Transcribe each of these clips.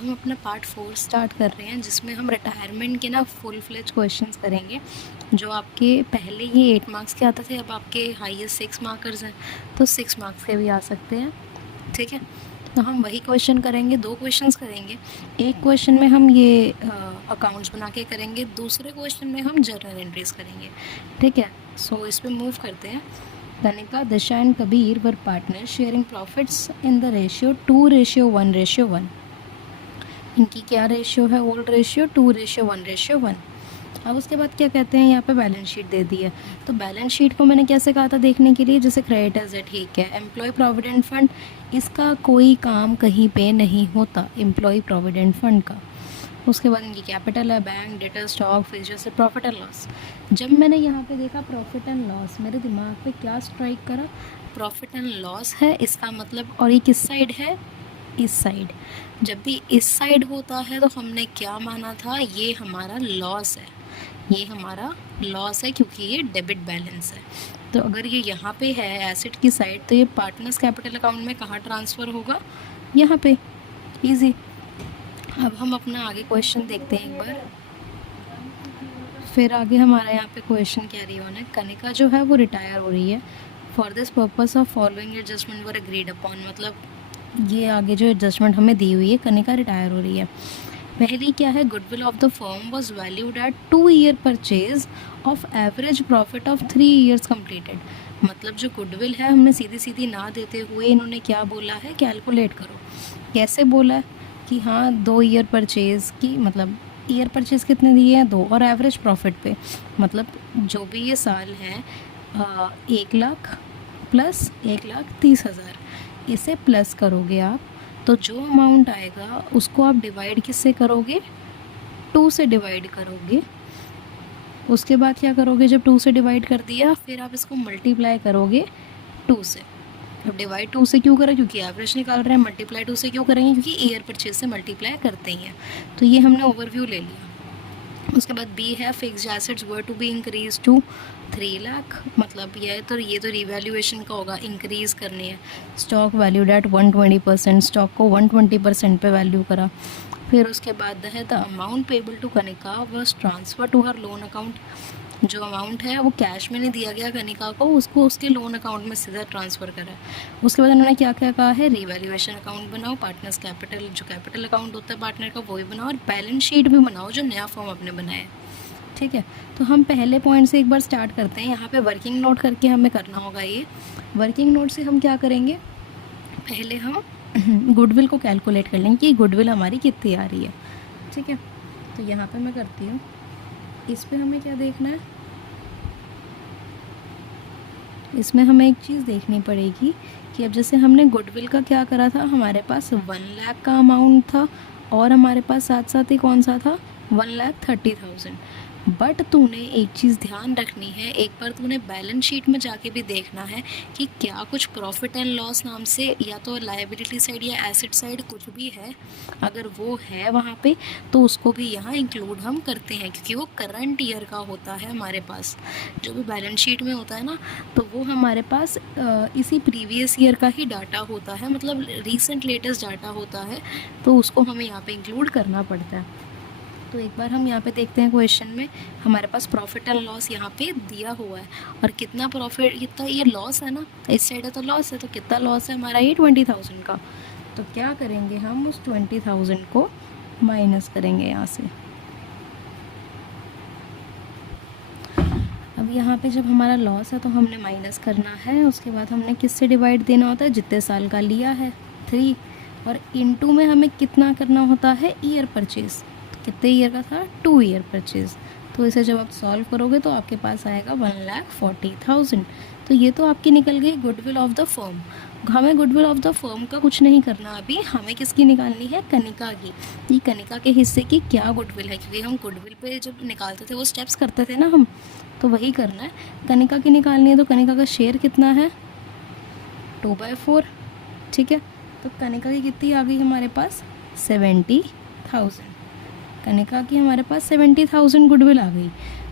हम अपना part 4 start कर रहे हैं, जिसमें हम रिटायरमेंट के ना फुल फ्लेज क्वेश्चंस करेंगे। जो आपके पहले ये 8 मार्क्स के आते थे, अब आपके हाईएस्ट 6 मार्कर्स हैं, तो 6 मार्क्स के भी आ सकते हैं। ठीक है, तो हम वही क्वेश्चन करेंगे, 2 क्वेश्चंस करेंगे। एक क्वेश्चन में हम ये अकाउंट्स बना के करेंगे, दूसरे क्वेश्चन में हम जर्नल एंट्रीज करेंगे। ठीक है, सो इस पर मूव करते हैं। Tanika, Disha and Kabir were partners sharing profits in the ratio 2:1:1. इनकी क्या रेशियो है? Old ratio 2:1:1। अब उसके बाद क्या कहते हैं, यहाँ पे बैलेंस शीट दे दी है। तो बैलेंस शीट को मैंने कैसे कहा था देखने के लिए, जैसे क्रेडिटर्स है, ठीक है। एम्प्लॉय प्रोविडेंट फंड, इसका कोई काम कहीं पे नहीं होता, एम्प्लॉय प्रोविडेंट फंड का। उसके बाद इनकी कैपिटल है, बैंक, डेटर, स्टॉक, फिक्चर से प्रॉफिट एंड लॉस। जब मैंने यहाँ पे देखा प्रॉफिट एंड लॉस, मेरे दिमाग पे क्या स्ट्राइक करा, प्रॉफिट एंड लॉस है इसका मतलब, और ये किस साइड है? इस साइड। जब भी इस साइड होता है तो हमने क्या माना था, ये हमारा लॉस है, ये हमारा लॉस है क्योंकि ये डेबिट बैलेंस है। तो अगर ये यहाँ पे है एसेट की साइड, तो ये पार्टनर्स कैपिटल अकाउंट में कहाँ ट्रांसफ़र होगा? यहाँ पे। ईजी। अब हम अपना आगे क्वेश्चन देखते हैं एक बार। फिर आगे हमारा यहाँ पे क्वेश्चन कैरी ऑन है। कनिका जो है वो रिटायर हो रही है। For this purpose of following adjustment were agreed upon, मतलब ये आगे जो एडजस्टमेंट हमें दी हुई है, कनिका रिटायर हो रही है। पहली क्या है, goodwill of the firm was valued at 2 year purchase of average profit of 3 years completed. मतलब जो गुडविल है, हमने सीधी सीधी ना देते हुए इन्होंने क्या बोला है, कैलकुलेट करो। कैसे बोला है कि हाँ 2 ईयर परचेज़ की, मतलब ईयर परचेज़ कितने दिए हैं? 2, और एवरेज प्रॉफिट पे, मतलब जो भी ये साल है 1 लाख प्लस 1,30,000, इसे प्लस करोगे आप, तो जो अमाउंट आएगा उसको आप डिवाइड किससे करोगे? 2 से डिवाइड करोगे। उसके बाद क्या करोगे, जब 2 से डिवाइड कर दिया, फिर आप इसको मल्टीप्लाई करोगे 2 से। अब डिवाइड 2 से क्यों करें? क्योंकि एवरेज निकाल रहे हैं। मल्टीप्लाई 2 से क्यों करेंगे? क्योंकि ईयर परचेज से मल्टीप्लाई करते ही हैं। तो ये हमने ओवरव्यू ले लिया। उसके बाद बी है, fixed assets were to be increase to 3 lakh, मतलब ये तो रिवैल्यूएशन का होगा, इंक्रीज़ करनी है। स्टॉक वैल्यूड एट 120%, स्टॉक को 120% पे वैल्यू करा। फिर उसके बाद है the amount payable to Kanika was transfer to her loan account. जो अमाउंट है वो कैश में नहीं दिया गया कनिका को, उसको उसके लोन अकाउंट में सीधा ट्रांसफ़र करा है। उसके बाद उन्होंने क्या क्या कहा है, रिवैल्यूएशन अकाउंट बनाओ, पार्टनर्स कैपिटल, जो कैपिटल अकाउंट होता है पार्टनर का, वो भी बनाओ, और बैलेंस शीट भी बनाओ जो नया फॉर्म आपने बनाया है। ठीक है, तो हम पहले पॉइंट से एक बार स्टार्ट करते हैं। यहाँ पे वर्किंग नोट करके हमें करना होगा। ये वर्किंग नोट से हम क्या करेंगे, पहले हम गुडविल को कैलकुलेट कर लेंगे कि गुडविल हमारी कितनी आ रही है। ठीक है, तो यहाँ पे मैं करती हूँ। इस पे हमें क्या देखना है, इसमें हमें एक चीज़ देखनी पड़ेगी कि अब जैसे हमने गुडविल का क्या करा था, हमारे पास 1 लाख का अमाउंट था, और हमारे पास साथ साथ ही कौन सा था, 1,30,000। बट तूने एक चीज़ ध्यान रखनी है, एक बार तूने बैलेंस शीट में जाके भी देखना है कि क्या कुछ प्रॉफिट एंड लॉस नाम से, या तो लायबिलिटी साइड या एसेट साइड कुछ भी है। अगर वो है वहाँ पे, तो उसको भी यहाँ इंक्लूड हम करते हैं, क्योंकि वो करंट ईयर का होता है हमारे पास। जो भी बैलेंस शीट में होता है ना, तो वो हमारे पास इसी प्रीवियस ईयर का ही डाटा होता है, मतलब रीसेंट लेटेस्ट डाटा होता है, तो उसको हमें यहाँ पे इंक्लूड करना पड़ता है। तो एक बार हम यहाँ पे देखते हैं क्वेश्चन में, हमारे पास प्रॉफिट एंड लॉस यहाँ पे दिया हुआ है, और कितना प्रॉफिट, कितना ये लॉस है ना, इस साइड है तो लॉस है, तो कितना लॉस है हमारा, ये 20,000 का। तो क्या करेंगे, हम उस 20,000 को माइनस करेंगे यहाँ से। अब यहाँ पे जब हमारा लॉस है तो हमने माइनस करना है। उसके बाद हमने किससे डिवाइड देना होता है, जितने साल का लिया है 3, और इनटू में हमें कितना करना होता है, ईयर परचेज़। कितने ईयर का था, 2 ईयर परचेज़। तो इसे जब आप सॉल्व करोगे तो आपके पास आएगा 1,40,000। तो ये तो आपकी निकल गई गुडविल ऑफ द फर्म। हमें गुडविल ऑफ द फर्म का कुछ नहीं करना अभी, हमें किसकी निकालनी है, कनिका की। ये कनिका के हिस्से की क्या गुडविल है, क्योंकि हम गुडविल पे जब निकालते थे वो स्टेप्स करते थे ना हम, तो वही करना है। कनिका की निकालनी है, तो कनिका का शेयर कितना है, 2/4। ठीक है, तो कनिका की कितनी आ गई हमारे पास, 70,000। कनिका की हमारे पास 70,000 गुडविल आ गई।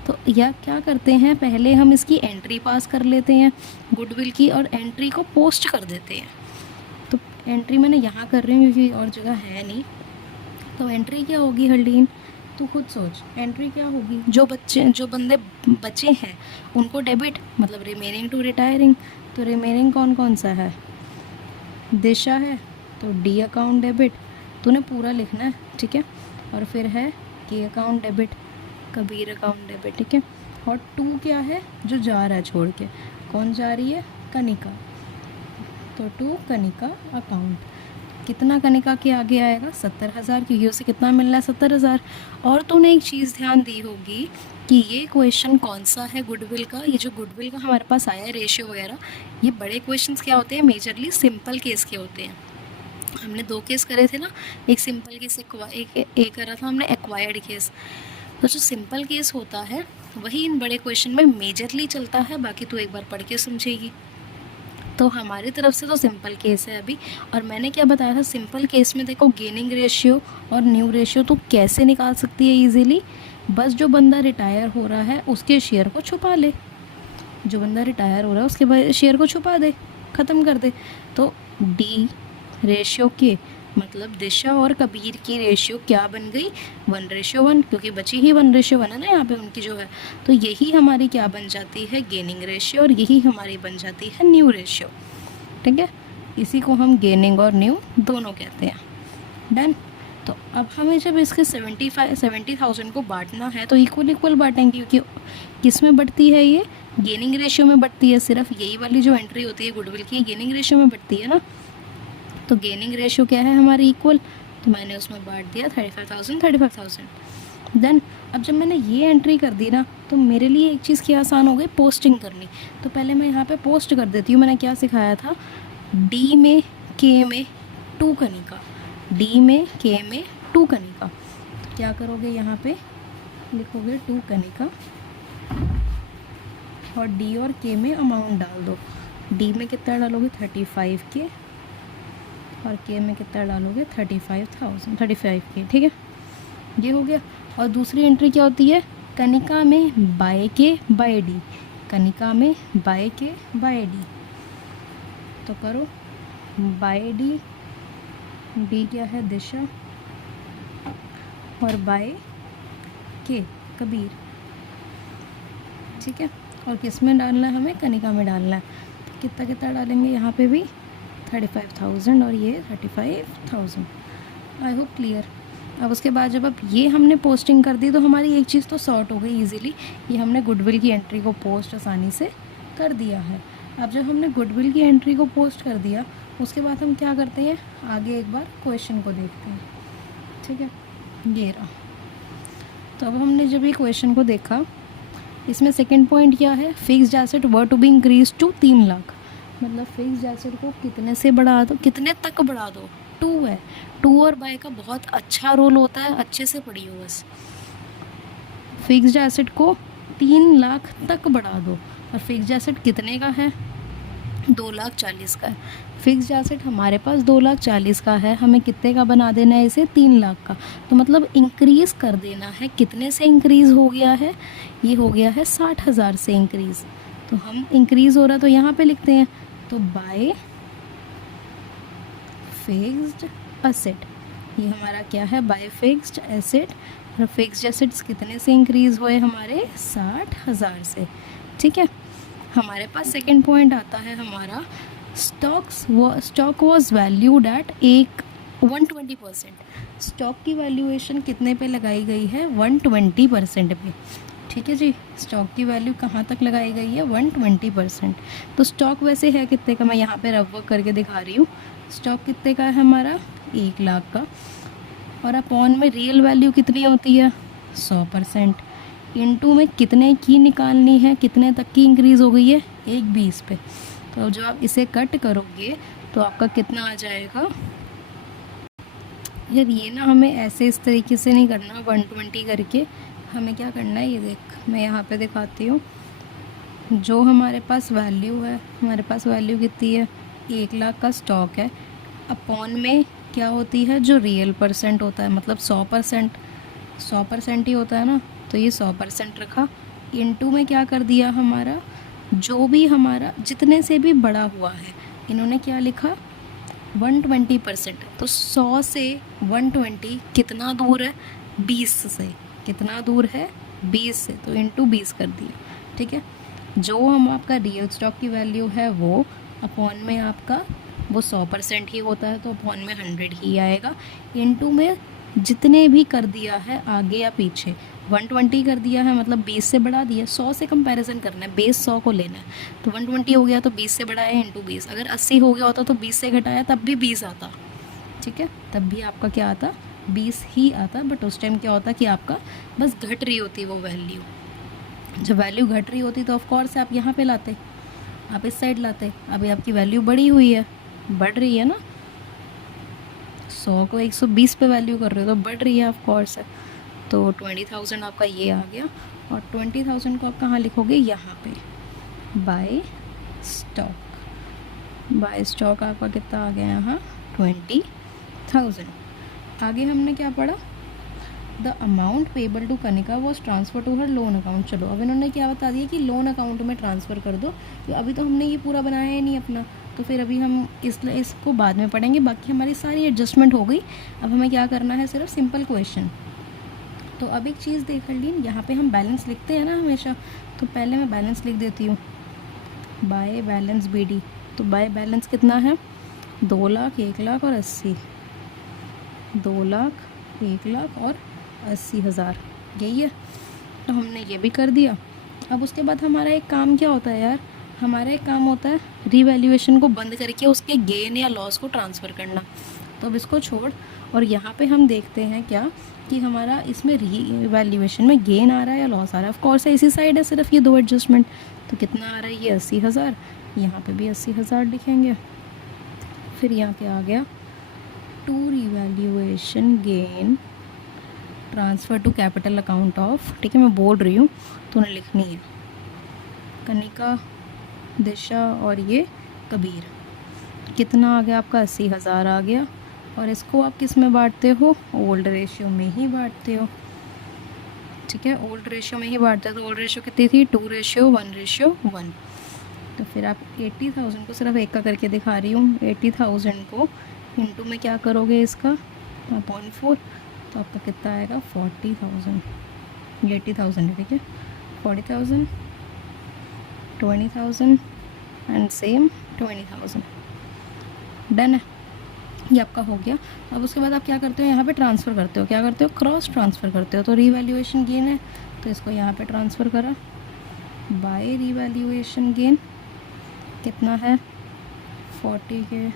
तो या क्या करते हैं, पहले हम इसकी एंट्री पास कर लेते हैं गुडविल की, और एंट्री को पोस्ट कर देते हैं। तो एंट्री मैंने यहाँ कर रही हूँ क्योंकि और जगह है नहीं। तो एंट्री क्या होगी हरलीन, तू खुद सोच एंट्री क्या होगी। जो बंदे बचे हैं उनको डेबिट, मतलब रिमेनिंग टू रिटायरिंग। तो रिमेनिंग कौन कौन सा है, दिशा है, तो डी अकाउंट डेबिट, तूने पूरा लिखना है, ठीक है। और फिर है के account debit, Kabir account debit, ठीक है। और टू क्या है, जो जा रहा है छोड़ के, कौन जा रही है, कनिका, तो टू कनिका अकाउंट। कितना कनिका के आगे आएगा, 70,000, क्योंकि उसे कितना मिल रहा है, 70,000। और तूने एक चीज़ ध्यान दी होगी कि ये क्वेश्चन कौन सा है, गुडविल का। ये जो गुडविल का हमारे पास आया है रेशियो वगैरह, ये बड़े क्वेश्चंस क्या होते हैं, मेजरली सिंपल केस के होते हैं। हमने 2 केस करे थे ना, एक सिंपल केस, एक करा था हमने एक्वायर्ड केस। तो जो सिंपल केस होता है वही इन बड़े क्वेश्चन में मेजरली चलता है, बाकी तू एक बार पढ़ के समझेगी। तो हमारी तरफ से तो सिंपल केस है अभी। और मैंने क्या बताया था, सिंपल केस में देखो गेनिंग रेशियो और न्यू रेशियो तो कैसे निकाल सकती है ईजिली, बस जो बंदा रिटायर हो रहा है उसके शेयर को छुपा ले, जो बंदा रिटायर हो रहा है उसके शेयर को छुपा दे, ख़त्म कर दे। तो डी रेशियो के मतलब दिशा और कबीर की रेशियो क्या बन गई, 1:1, क्योंकि बची ही 1:1 है ना यहाँ पे उनकी जो है। तो यही हमारी क्या बन जाती है, गेनिंग रेशियो, और यही हमारी बन जाती है न्यू रेशियो, ठीक है। इसी को हम गेनिंग और न्यू दोनों कहते हैं। डन। तो अब हमें जब इसके 70,000 को बांटना है तो इक्वल बांटेंगे, क्योंकि किस में बढ़ती है, ये गेनिंग रेशियो में बढ़ती है। सिर्फ यही वाली जो एंट्री होती है गुडविल की, गेनिंग रेशियो में बढ़ती है ना। तो गेनिंग रेशियो क्या है हमारी, इक्वल, तो मैंने उसमें बांट दिया 35,000। देन अब जब मैंने ये एंट्री कर दी ना, तो मेरे लिए एक चीज़ क्या आसान हो गई, पोस्टिंग करनी। तो पहले मैं यहाँ पे पोस्ट कर देती हूँ। मैंने क्या सिखाया था, डी में के में 2 कनिका, डी में के में 2 कनिका। तो क्या करोगे, यहाँ पे लिखोगे 2 कनिका और डी और के में अमाउंट डाल दो। डी में कितना डालोगे, 35 के, और के में कितना डालोगे, 35 के, ठीक है। ये हो गया। और दूसरी एंट्री क्या होती है, कनिका में बाय के बाय डी, कनिका में बाय के बाय डी। तो करो बाय डी, डी क्या है, दिशा, और बाय के कबीर, ठीक है। और किस में डालना है, हमें कनिका में डालना है। तो कितना कितना डालेंगे, यहाँ पे भी 35,000 और ये 35,000। I hope clear. अब उसके बाद जब अब ये हमने पोस्टिंग कर दी तो हमारी एक चीज़ तो सॉर्ट हो गई इजीली, ये हमने गुडविल की एंट्री को पोस्ट आसानी से कर दिया है। अब जब हमने गुडविल की एंट्री को पोस्ट कर दिया, उसके बाद हम क्या करते हैं, आगे एक बार क्वेश्चन को देखते हैं, ठीक है। ये रहा। तो अब हमने जब ये क्वेश्चन को देखा, इसमें सेकेंड पॉइंट क्या है, fixed asset were to be increase to 3 lakh. मतलब फिक्स्ड एसेट को कितने से बढ़ा दो, कितने तक बढ़ा दो, 2 है। 2 और बाय का बहुत अच्छा रोल होता है, अच्छे से पढ़ियो बस। फिक्स्ड एसेट को 3 लाख तक बढ़ा दो। और फिक्स्ड एसेट कितने का है, 2,40,000 का है। फिक्स्ड एसेट हमारे पास 2,40,000 का है, हमें कितने का बना देना है इसे, 3 लाख का। तो मतलब इंक्रीज़ कर देना है, कितने से इंक्रीज़ हो गया है, ये हो गया है 60,000 से इंक्रीज़। तो हम इंक्रीज़ हो रहा है तो यहाँ पे लिखते हैं, तो बाय फिक्स्ड एसेट, ये हमारा क्या है, बाय फिक्स्ड एसेट। और फिक्स्ड एसेट्स कितने से इंक्रीज़ हुए हमारे, 60,000 से, ठीक है। हमारे पास सेकंड पॉइंट आता है हमारा, stock was valued at 120%। Stock की वैल्यूएशन कितने पे लगाई गई है, 120% पे, ठीक है जी। स्टॉक की वैल्यू कहाँ तक लगाई गई है, 120%। तो स्टॉक वैसे है कितने का, मैं यहाँ पे रफ वर्क करके दिखा रही हूँ। स्टॉक कितने का है हमारा, 1 लाख का। और अपॉन में रियल वैल्यू कितनी होती है, 100%। इनटू में कितने की निकालनी है, कितने तक की इंक्रीज़ हो गई है, 120 पे। तो जो आप इसे कट करोगे तो आपका कितना आ जाएगा यार, ये ना हमें ऐसे इस तरीके से नहीं करना 120 करके, हमें क्या करना है, ये देख मैं यहाँ पे दिखाती हूँ। जो हमारे पास वैल्यू है, हमारे पास वैल्यू कितनी है, 1 लाख का स्टॉक है। अपॉन में क्या होती है, जो रियल परसेंट होता है, मतलब 100% ही होता है ना, तो ये 100% रखा। इनटू में क्या कर दिया हमारा, जो भी हमारा जितने से भी बड़ा हुआ है, इन्होंने क्या लिखा, 120%। तो 100 से 120 कितना दूर है? 20 से। कितना दूर है? 20 से। तो इंटू 20 कर दिया, ठीक है। जो हम आपका रियल स्टॉक की वैल्यू है वो अपॉन में आपका वो 100% ही होता है, तो अपॉन में 100 ही आएगा। इंटू में जितने भी कर दिया है आगे या पीछे, 120 कर दिया है मतलब 20 से बढ़ा दिया, 100 से कंपैरिजन करना है, बेस 100 को लेना है। तो 120 हो गया तो 20 से बढ़ाया इंटू 20। अगर 80 हो गया होता तो 20 से घटाया तब भी 20 आता, ठीक है, तब भी आपका क्या आता? 20 ही आता। बट उस टाइम क्या होता कि आपका बस घट रही होती वो वैल्यू। जब वैल्यू घट रही होती तो ऑफकोर्स आप यहाँ पे लाते, आप इस साइड लाते। अभी आपकी वैल्यू बढ़ी हुई है, बढ़ रही है ना, 100 को 120 पे वैल्यू कर रहे हो तो बढ़ रही है ऑफकोर्स है। तो 20,000 आपका ये आ गया। और 20,000 को आप कहाँ लिखोगे? यहाँ पे बाय स्टॉक। बाय स्टॉक आपका कितना आ गया यहाँ? 20,000। आगे हमने क्या पढ़ा? The amount payable to Kanika was transfer to her loan account. चलो अब इन्होंने क्या बता दिया कि लोन अकाउंट में ट्रांसफ़र कर दो। तो अभी तो हमने ये पूरा बनाया ही नहीं अपना, तो फिर अभी हम इसको बाद में पढ़ेंगे। बाकी हमारी सारी एडजस्टमेंट हो गई। अब हमें क्या करना है? सिर्फ सिंपल क्वेश्चन। तो अब एक चीज़ देख ली, यहाँ पे हम बैलेंस लिखते हैं ना हमेशा, तो पहले मैं बैलेंस लिख देती हूँ, बाय बैलेंस BD। तो बाय बैलेंस कितना है? 2 लाख, 1 लाख और 80। 2 लाख, 1 लाख और 80,000, यही है। तो हमने ये भी कर दिया। अब उसके बाद हमारा एक काम क्या होता है यार? हमारा एक काम होता है रीवैल्यूएशन को बंद करके उसके गेन या लॉस को ट्रांसफ़र करना। तो अब इसको छोड़, और यहाँ पे हम देखते हैं क्या कि हमारा इसमें रीवैल्यूएशन में गेन आ रहा है या लॉस आ रहा है। ऑफ कोर्स इसी साइड है सिर्फ ये 2 एडजस्टमेंट। तो कितना आ रहा है? ये 80,000। यहाँ पे भी 80,000 लिखेंगे। फिर यहाँ पे आ गया to revaluation gain transfer to capital account of, ठीक है मैं बोल रही हूँ तो उन्हें लिखनी है, कनिका, दिशा और ये कबीर। कितना आ गया आपका? 80,000 आ गया। और इसको आप किस में बांटते हो? ओल्ड रेशियो में ही बांटते हो, ठीक है, ओल्ड रेशियो में ही बांटते हो। तो ओल्ड रेशियो कितनी थी? 2:1:1। तो फिर आप 80,000 को सिर्फ एक का करके दिखा रही हूँ, 80,000 को इंटू में क्या करोगे इसका? 0.4। तो आपका कितना आएगा? 40,000। ये 80,000 है, ठीक है, 40,000, 20,000 एंड सेम 20,000। डन है, ये आपका हो गया। अब उसके बाद आप क्या करते हो? यहाँ पे ट्रांसफ़र करते हो। क्या करते हो? क्रॉस ट्रांसफ़र करते हो। तो रीवैल्यूएशन गेन है तो इसको यहाँ पे ट्रांसफ़र करा, बाय रीवैल्यूएशन गेन कितना है? 40 के,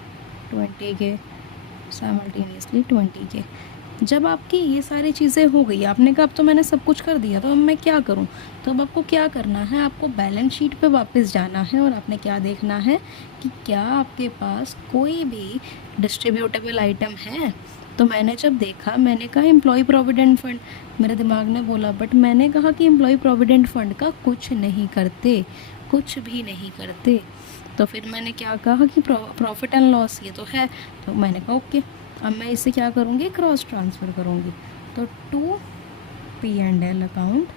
20 के, साइमल्टेनियसली 20 के। जब आपकी ये सारी चीज़ें हो गई, आपने कहा अब तो मैंने सब कुछ कर दिया, तो अब मैं क्या करूं? तो अब आपको क्या करना है? आपको बैलेंस शीट पे वापस जाना है और आपने क्या देखना है कि क्या आपके पास कोई भी डिस्ट्रीब्यूटेबल आइटम है। तो मैंने जब देखा, मैंने कहा एम्प्लॉय प्रोविडेंट फंड, मेरे दिमाग ने बोला, बट मैंने कहा कि एम्प्लॉय प्रोविडेंट फंड का कुछ नहीं करते, कुछ भी नहीं करते। तो फिर मैंने क्या कहा कि प्रॉफिट एंड लॉस ये तो है। तो मैंने कहा ओके, अब मैं इसे क्या करूँगी? क्रॉस ट्रांसफ़र करूँगी। तो टू P&L अकाउंट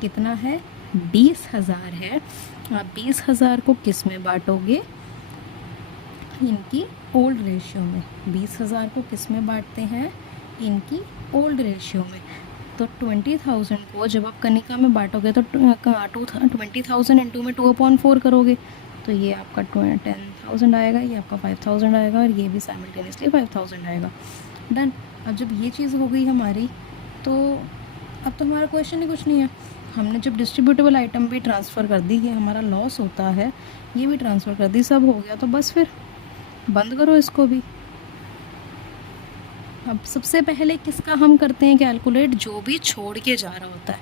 कितना है? 20,000 है। आप 20,000 को किस में बांटोगे? इनकी ओल्ड रेशियो में। 20,000 को किस में बांटते हैं? इनकी ओल्ड रेशियो में। तो 20,000 को जब आप कनिका में बांटोगे तो 20,000 इंटू में 2/4 करोगे, तो ये आपका 10,000 आएगा, ये आपका 5,000 आएगा और ये भी साइमल्टेनियसली 5,000 आएगा। डन। अब जब ये चीज़ हो गई हमारी, तो अब तो हमारा क्वेश्चन ही कुछ नहीं है। हमने जब डिस्ट्रीब्यूटेबल आइटम भी ट्रांसफ़र कर दी, ये हमारा लॉस होता है, ये भी ट्रांसफ़र कर दी, सब हो गया। तो बस फिर बंद करो इसको भी। अब सबसे पहले किसका हम करते हैं कैलकुलेट? जो भी छोड़ के जा रहा होता है,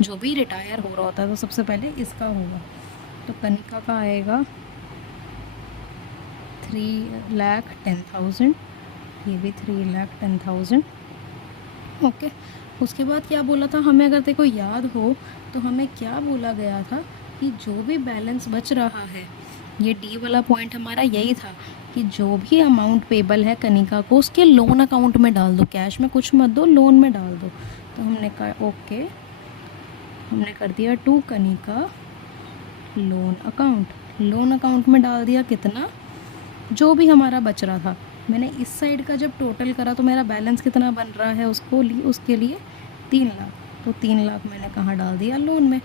जो भी रिटायर हो रहा होता है, तो सबसे पहले इसका होगा। तो कनिका का आएगा 3,10,000, ये भी 3,10,000। ओके, उसके बाद क्या बोला था हमें? अगर तेरे को याद हो तो हमें क्या बोला गया था कि जो भी बैलेंस बच रहा है, ये डी वाला पॉइंट हमारा यही था कि जो भी अमाउंट पेबल है कनिका को, उसके लोन अकाउंट में डाल दो, कैश में कुछ मत दो, लोन में डाल दो। तो हमने कहा ओके, हमने कर दिया to Kanika loan account. Loan account में डाल दिया कितना? जो भी हमारा बच रहा था, मैंने इस साइड का जब टोटल करा तो मेरा बैलेंस कितना बन रहा है उसके लिए 3 लाख। तो 3 लाख मैंने कहाँ डाल दिया, लोन में।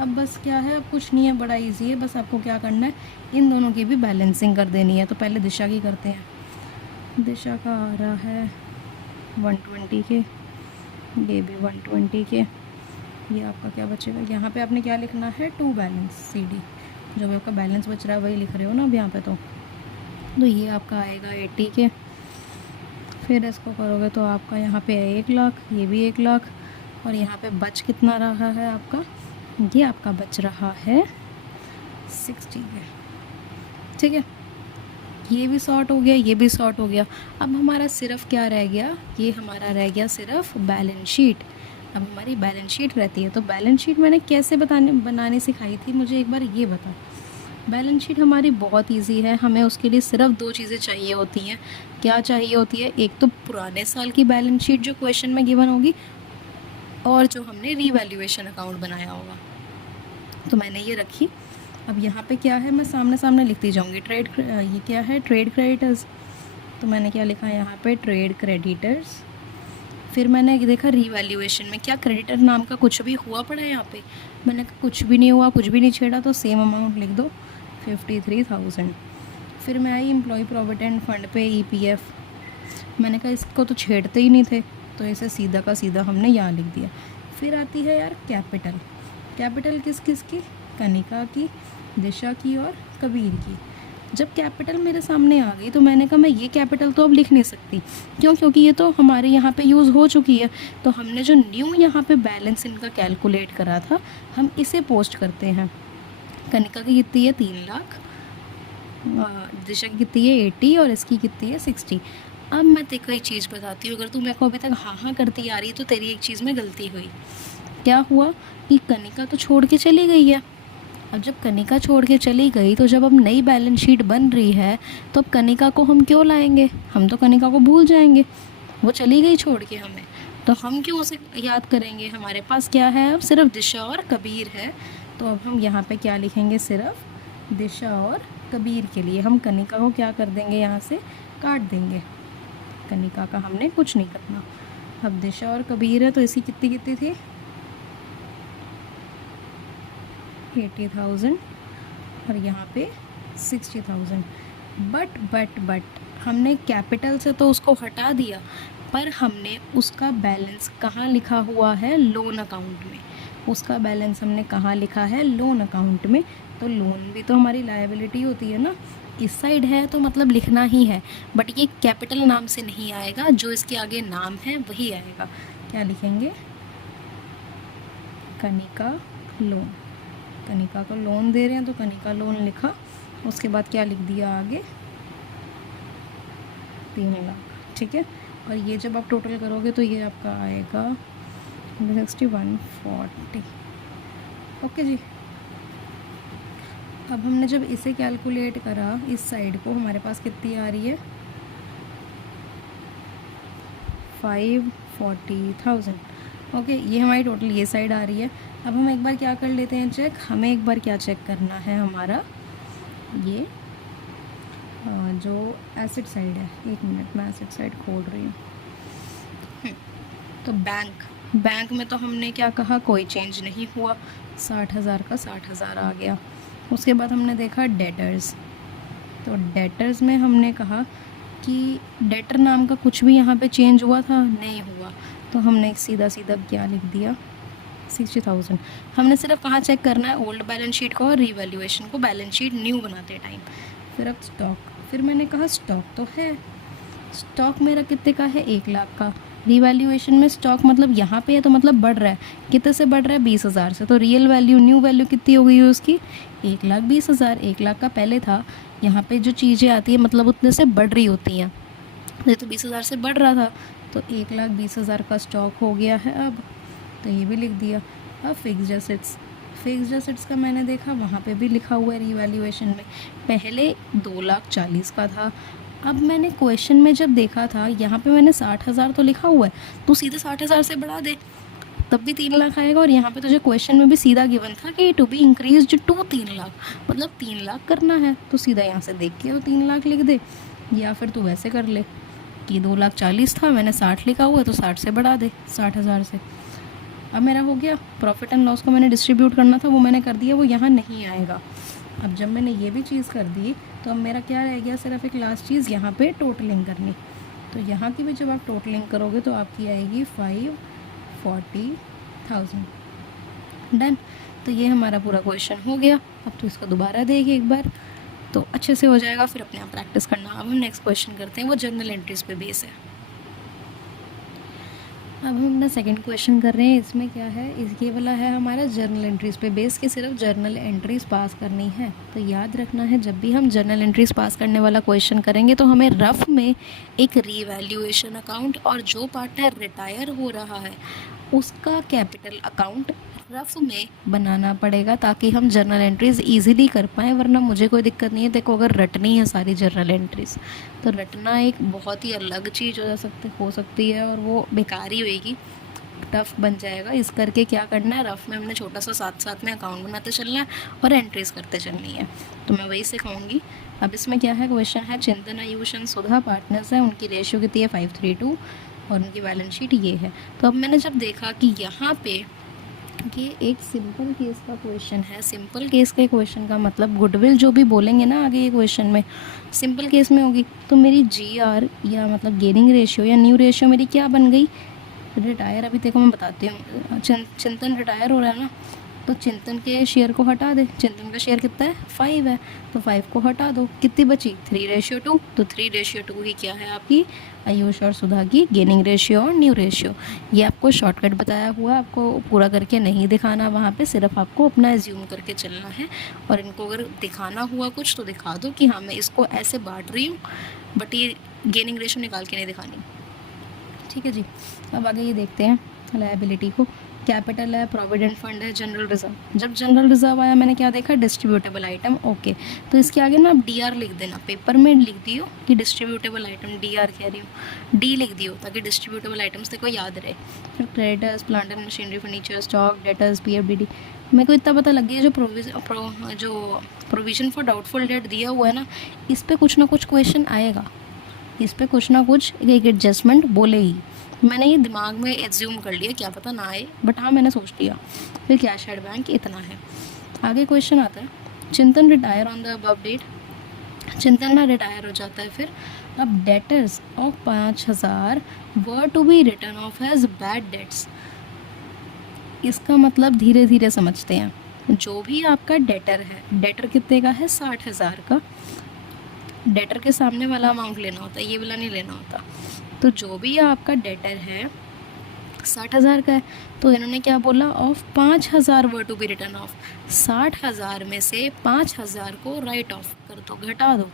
अब बस क्या है, अब कुछ नहीं है, बड़ा इजी है। बस आपको क्या करना है, इन दोनों की भी बैलेंसिंग कर देनी है। तो पहले दिशा की करते हैं। दिशा का आ रहा है 120 के, ये भी 120 के। ये आपका क्या बचेगा, यहाँ पे आपने क्या लिखना है, टू बैलेंस CD। जो भी आपका बैलेंस बच रहा है वही लिख रहे हो ना अब यहाँ पे। तो ये आपका आएगा 80 के। फिर इसको करोगे तो आपका यहाँ पे है 1 लाख, ये भी 1 लाख। और यहाँ पे बच कितना रहा है आपका, ये आपका बच रहा है 60 के। ठीक है, ये भी सॉर्ट हो गया, ये भी सॉर्ट हो गया। अब हमारा सिर्फ क्या रह गया, ये हमारा रह गया सिर्फ बैलेंस शीट। अब हमारी बैलेंस शीट रहती है। तो बैलेंस शीट मैंने कैसे बनाने सिखाई थी, मुझे एक बार ये बता। बैलेंस शीट हमारी बहुत इजी है। हमें उसके लिए सिर्फ 2 चीज़ें चाहिए होती हैं। क्या चाहिए होती है, एक तो पुराने साल की बैलेंस शीट जो क्वेश्चन में गिवन होगी, और जो हमने रीवैल्यूएशन अकाउंट बनाया होगा। तो मैंने ये रखी। अब यहाँ पे क्या है, मैं सामने सामने लिखती जाऊँगी। ये क्या है, ट्रेड क्रेडिटर्स। तो मैंने क्या लिखा है यहाँ पे, ट्रेड क्रेडिटर्स। फिर मैंने देखा रीवैल्यूएशन में क्या क्रेडिटर नाम का कुछ भी हुआ पड़ा है यहाँ पे। मैंने कहा कुछ भी नहीं हुआ, कुछ भी नहीं छेड़ा, तो सेम अमाउंट लिख दो 53,000। फिर मैं आई एम्प्लॉय प्रोविडेंट फंड पे EPF। मैंने कहा इसको तो छेड़ते ही नहीं थे, तो इसे सीधा का सीधा हमने यहाँ लिख दिया। फिर आती है यार कैपिटल। कैपिटल किस किस की, कनिका की, दिशा की और कबीर की। जब कैपिटल मेरे सामने आ गई तो मैंने कहा मैं ये कैपिटल तो अब लिख नहीं सकती। क्यों, क्योंकि ये तो हमारे यहाँ पे यूज़ हो चुकी है। तो हमने जो न्यू यहाँ पे बैलेंस इनका कैलकुलेट करा था, हम इसे पोस्ट करते हैं। कनिका की कितनी है, 3 लाख। दिशा की कितनी है, 80। और इसकी कितनी है, 60। अब मैं तेरे को एक चीज़ बताती हूँ, अगर तू मेरे को अभी तक हाँ हाँ करती आ रही है तो तेरी एक चीज़ में गलती हुई। क्या हुआ कि कनिका तो छोड़ के चली गई है। अब जब कनिका छोड़ के चली गई तो जब अब नई बैलेंस शीट बन रही है तो अब कनिका को हम क्यों लाएंगे, हम तो कनिका को भूल जाएंगे। वो चली गई छोड़ के हमें, तो हम क्यों उसे याद करेंगे। हमारे पास क्या है, अब सिर्फ दिशा और कबीर है। तो अब हम यहाँ पे क्या लिखेंगे, सिर्फ दिशा और कबीर के लिए हम कनिका को क्या कर देंगे, यहाँ से काट देंगे। कनिका का हमने कुछ नहीं करना। अब दिशा और कबीर है तो इसकी कितनी कितनी थी, 80,000 और यहाँ पे 60,000। बट हमने कैपिटल से तो उसको हटा दिया, पर हमने उसका बैलेंस कहाँ लिखा हुआ है, लोन अकाउंट में। उसका बैलेंस हमने कहाँ लिखा है, लोन अकाउंट में। तो लोन भी तो हमारी लायबिलिटी होती है ना, इस साइड है तो मतलब लिखना ही है। बट ये कैपिटल नाम से नहीं आएगा, जो इसके आगे नाम है वही आएगा। क्या लिखेंगे, कनिका लोन। कनिका को लोन दे रहे हैं तो कनिका लोन लिखा। उसके बाद क्या लिख दिया आगे, 3 लाख। ठीक है, और ये जब आप टोटल करोगे तो ये आपका आएगा 6140। ओके जी। अब हमने जब इसे कैलकुलेट करा, इस साइड को हमारे पास कितनी आ रही है, 540,000। ओके, ये हमारी टोटल ये साइड आ रही है। अब हम एक बार क्या कर लेते हैं चेक, हमें एक बार क्या चेक करना है, हमारा ये जो एसेट साइड है। 1 मिनट, मैं एसेट साइड खोल रही हूँ। तो बैंक में तो हमने क्या कहा, कोई चेंज नहीं हुआ, 60,000 का 60,000 आ गया। उसके बाद हमने देखा डेटर्स। तो डेटर्स में हमने कहा कि डेटर नाम का कुछ भी यहाँ पे चेंज हुआ था, नहीं हुआ। तो हमने सीधा सीधा क्या लिख दिया, 60,000। हमने सिर्फ कहाँ चेक करना है, ओल्ड बैलेंस शीट को और रीवैल्यूएशन को, बैलेंस शीट न्यू बनाते टाइम। फिर अब स्टॉक, फिर मैंने कहा स्टॉक तो है, स्टॉक मेरा कितने का है, 1 लाख का। रीवैल्यूएशन में स्टॉक मतलब यहाँ पे है तो मतलब बढ़ रहा है, कितने से बढ़ रहा है, 20,000 से। तो रियल वैल्यू, न्यू वैल्यू कितनी हो गई है उसकी, 1,20,000। 1 लाख का पहले था। यहाँ पे जो चीज़ें आती है मतलब उतने से बढ़ रही होती हैं, ये तो 20,000 से बढ़ रहा था। तो 1,20,000 का स्टॉक हो गया है अब, तो ये भी लिख दिया। अब फिक्स्ड एसेट्स का मैंने देखा वहाँ पे भी लिखा हुआ है रीवैल्यूएशन में, पहले 2,40,000 का था। अब मैंने क्वेश्चन में जब देखा था, यहाँ पे मैंने 60,000 तो लिखा हुआ है, तो सीधे 60,000 से बढ़ा दे, तब भी 3 लाख आएगा। और यहाँ पे तुझे क्वेश्चन में भी सीधा गिवन था कि to be increase to 3 lakh, मतलब 3 लाख करना है, तो सीधा यहाँ से देख के तो 3 लाख लिख दे। या फिर तू वैसे कर ले कि 2,40,000 था, मैंने 60 लिखा हुआ तो 60 से बढ़ा दे, 60,000 से। अब मेरा हो गया। प्रॉफिट एंड लॉस को मैंने डिस्ट्रीब्यूट करना था, वो मैंने कर दिया, वो यहाँ नहीं आएगा। अब जब मैंने ये भी चीज़ कर दी तो अब मेरा क्या रह गया, सिर्फ एक लास्ट चीज़ यहाँ पे टोटलिंग करनी। तो यहाँ की भी जब आप टोटलिंग करोगे तो आपकी आएगी 540,000। डन। तो ये हमारा पूरा क्वेश्चन हो गया। अब तो इसको दोबारा देगी एक बार तो अच्छे से हो जाएगा, फिर अपने आप प्रैक्टिस करना। अब हम नेक्स्ट क्वेश्चन करते हैं, वो जर्नल एंट्रीज पे बेस है। अब हम अपना सेकंड क्वेश्चन कर रहे हैं। इसमें क्या है, इसके वाला है हमारा जर्नल एंट्रीज पे बेस के सिर्फ जर्नल एंट्रीज पास करनी है। तो याद रखना है, जब भी हम जर्नल एंट्रीज पास करने वाला क्वेश्चन करेंगे तो हमें रफ में एक रीवैल्यूएशन अकाउंट और जो पार्टनर रिटायर हो रहा है उसका कैपिटल अकाउंट रफ में बनाना पड़ेगा, ताकि हम जर्नल एंट्रीज इजीली कर पाएँ। वरना मुझे कोई दिक्कत नहीं है, देखो अगर रटनी है सारी जर्नल एंट्रीज तो रटना एक बहुत ही अलग चीज़ हो सकती है और वो बेकार ही होएगी, टफ बन जाएगा। इस करके क्या करना है, रफ में हमने छोटा सा साथ साथ में अकाउंट बनाते चलना है और एंट्रीज करते चलनी है। तो मैं वही सिखाऊंगी। अब इसमें क्या है, क्वेश्चन है चिंतन आयुष एंड सुधा पार्टनर्स है, उनकी रेशियो कितनी है 5:3 और उनकी बैलेंस शीट ये है। तो अब मैंने जब देखा कि यहाँ पे कि एक सिंपल केस का क्वेश्चन है, सिंपल केस के क्वेश्चन का मतलब गुडविल जो भी बोलेंगे ना आगे ये क्वेश्चन में सिंपल केस में होगी, तो मेरी GR या मतलब गेनिंग रेशियो या न्यू रेशियो मेरी क्या बन गई, रिटायर। अभी देखो मैं बताती हूँ, चिंतन रिटायर हो रहा है ना, तो चिंतन के शेयर को हटा दे। चिंतन का शेयर कितना है 5 है, तो 5 को हटा दो, कितनी बची 3:2। तो 3:2 ही क्या है आपकी आयुष और सुधा की गेनिंग रेशियो और न्यू रेशियो। ये आपको शॉर्टकट बताया हुआ, आपको पूरा करके नहीं दिखाना वहाँ पे, सिर्फ आपको अपना एज्यूम करके चलना है। और इनको अगर दिखाना हुआ कुछ तो दिखा दो कि हाँ मैं इसको ऐसे बांट रही हूँ, बट ये गेनिंग रेशियो निकाल के नहीं दिखानी। ठीक है जी। अब आगे ये देखते हैं लायबिलिटी को। कैपिटल है, प्रोविडेंट फंड है, जनरल रिजर्व। जब जनरल रिजर्व आया मैंने क्या देखा, डिस्ट्रीब्यूटेबल आइटम। ओके, तो इसके आगे ना आप DR लिख देना, पेपर में लिख दियो कि डिस्ट्रीब्यूटेबल आइटम, DR कह रही हूँ, D लिख दियो ताकि डिस्ट्रीब्यूटेबल आइटम्स देखो याद रहे। फिर creditors, plant and machinery, furniture, stock, debtors, PFDD। मेरे को इतना पता लग गया जो प्रोविजन फॉर डाउटफुल डेट दिया हुआ है ना, इस पर कुछ ना कुछ क्वेश्चन आएगा, इस पर कुछ ना कुछ एक एडजस्टमेंट बोलेगी। मैंने ये दिमाग में एज्यूम कर लिया, क्या पता ना आए, बट हाँ मैंने सोच लिया। फिर कैश एट बैंक इतना है। आगे क्वेश्चन आता है, Chintan retire on the above date. Chintan ना रिटायर हो जाता है फिर। अब debtors of 5,000 were to be written off as bad debts. इसका मतलब धीरे धीरे समझते हैं। जो भी आपका डेटर है, डेटर कितने का है 60,000 का, डेटर के सामने वाला अमाउंट लेना होता है, ये वाला नहीं लेना होता। तो जो भी आपका डेटर है 60,000 का है, तो इन्होंने क्या बोला, of 5,000 were to be written off. 60,000 में से 5,000 को राइट ऑफ कर दो, घटा दो,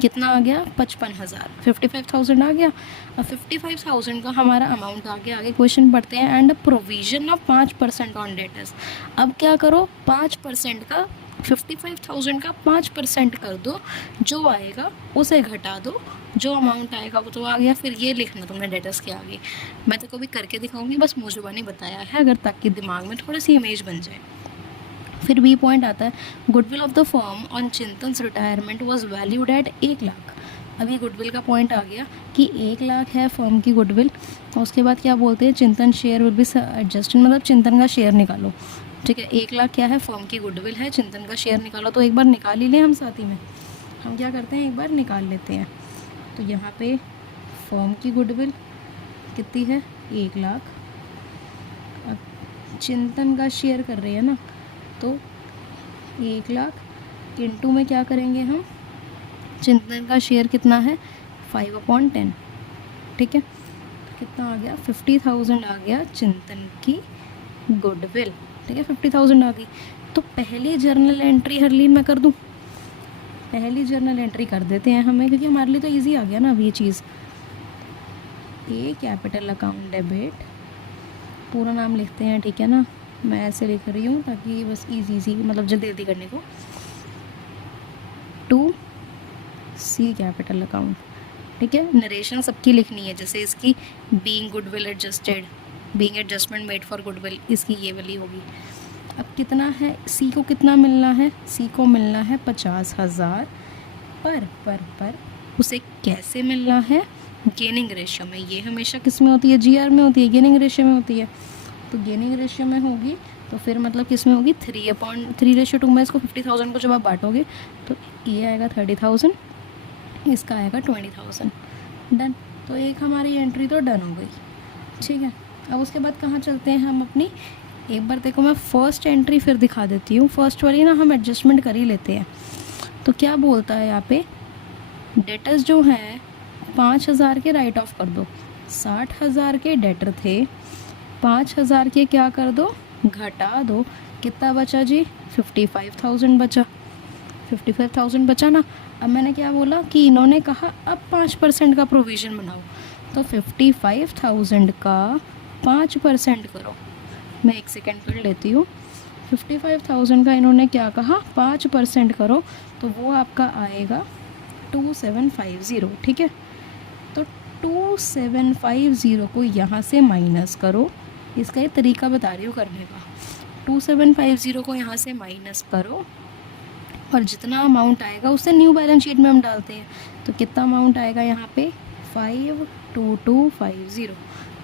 कितना आ गया 55,000, 55,000 आ गया। अब 55,000 का हमारा अमाउंट आ गया। आगे क्वेश्चन पढ़ते हैं, and provision of 5% on debtors. अब क्या करो, 5% का 55,000 का 5% कर दो, जो आएगा उसे घटा दो, जो अमाउंट आएगा वो तो आ गया। फिर ये लिखना तुमने डेटर्स के आगे, मैं तो कभी करके दिखाऊंगी, बस मुझे बताया है अगर ताकि दिमाग में थोड़ी सी इमेज बन जाए। फिर B पॉइंट आता है, goodwill of the firm on Chintan's retirement was valued at 1 lakh. अभी गुडविल का पॉइंट आ गया कि 1 लाख है फर्म की गुडविल। उसके बाद क्या बोलते हैं, चिंतन शेयर विल बी एडजस्टेड, मतलब चिंतन का शेयर निकालो। ठीक है, 1 लाख क्या है, फर्म की गुडविल है, चिंतन का शेयर निकालो। तो एक बार निकाल ही लें हम, साथ ही में हम क्या करते हैं, एक बार निकाल लेते हैं। तो यहाँ पे फर्म की गुडविल कितनी है 1 लाख, अब चिंतन का शेयर कर रहे हैं ना, तो 1 लाख इंटू में क्या करेंगे हम, चिंतन का शेयर कितना है 5/10। ठीक है, कितना आ गया 50,000 आ गया चिंतन की गुडविल। ठीक है, 50,000 आ गई। तो पहली जर्नल एंट्री हरलीन मैं कर दूँ, पहली जर्नल एंट्री कर देते हैं हमें, क्योंकि हमारे लिए तो इजी आ गया ना अब ये चीज़। ए कैपिटल अकाउंट डेबिट, पूरा नाम लिखते हैं, ठीक है ना, मैं ऐसे लिख रही हूँ ताकि बस इजी मतलब जल्दी करने को। To C capital account. ठीक है, नरेशन सबकी लिखनी है, जैसे इसकी being goodwill adjusted, being adjustment made for goodwill, इसकी ये वाली होगी। अब कितना है, C को कितना मिलना है, C को मिलना है 50,000 पर उसे कैसे मिलना है, गेनिंग रेशियो में। ये हमेशा किस में होती है, जीआर में होती है, गेनिंग रेशियो में होती है। तो गेनिंग रेशियो में होगी तो फिर मतलब किस में होगी, 3:3 में इसको 50,000 को जब आप बांटोगे तो ये आएगा 30,000, इसका आएगा 20,000। डन। तो एक हमारी एंट्री तो डन हो गई। ठीक है, अब उसके बाद कहाँ चलते हैं हम अपनी, एक बार देखो मैं फर्स्ट एंट्री फिर दिखा देती हूँ। फर्स्ट वाली ना हम एडजस्टमेंट कर ही लेते हैं। तो क्या बोलता है यहाँ पे, डेटर्स जो हैं 5,000 के राइट ऑफ कर दो। 60,000 के डेटर थे, 5,000 के क्या कर दो, घटा दो। कितना बचा जी, 55,000 बचा। 55,000 बचा ना। अब मैंने क्या बोला कि इन्होंने कहा अब 5% का प्रोविज़न बनाओ, तो 55,000 का 5% करो। मैं एक सेकेंड कर लेती हूँ। 55,000 का इन्होंने क्या कहा, 5% करो, तो वो आपका आएगा 2750। ठीक है, तो 2750 को यहाँ से माइनस करो। इसका ये तरीका बता रही हूँ करने का। 2750 को यहाँ से माइनस करो और जितना अमाउंट आएगा उससे न्यू बैलेंस शीट में हम डालते हैं। तो कितना अमाउंट आएगा यहाँ पे, 52250।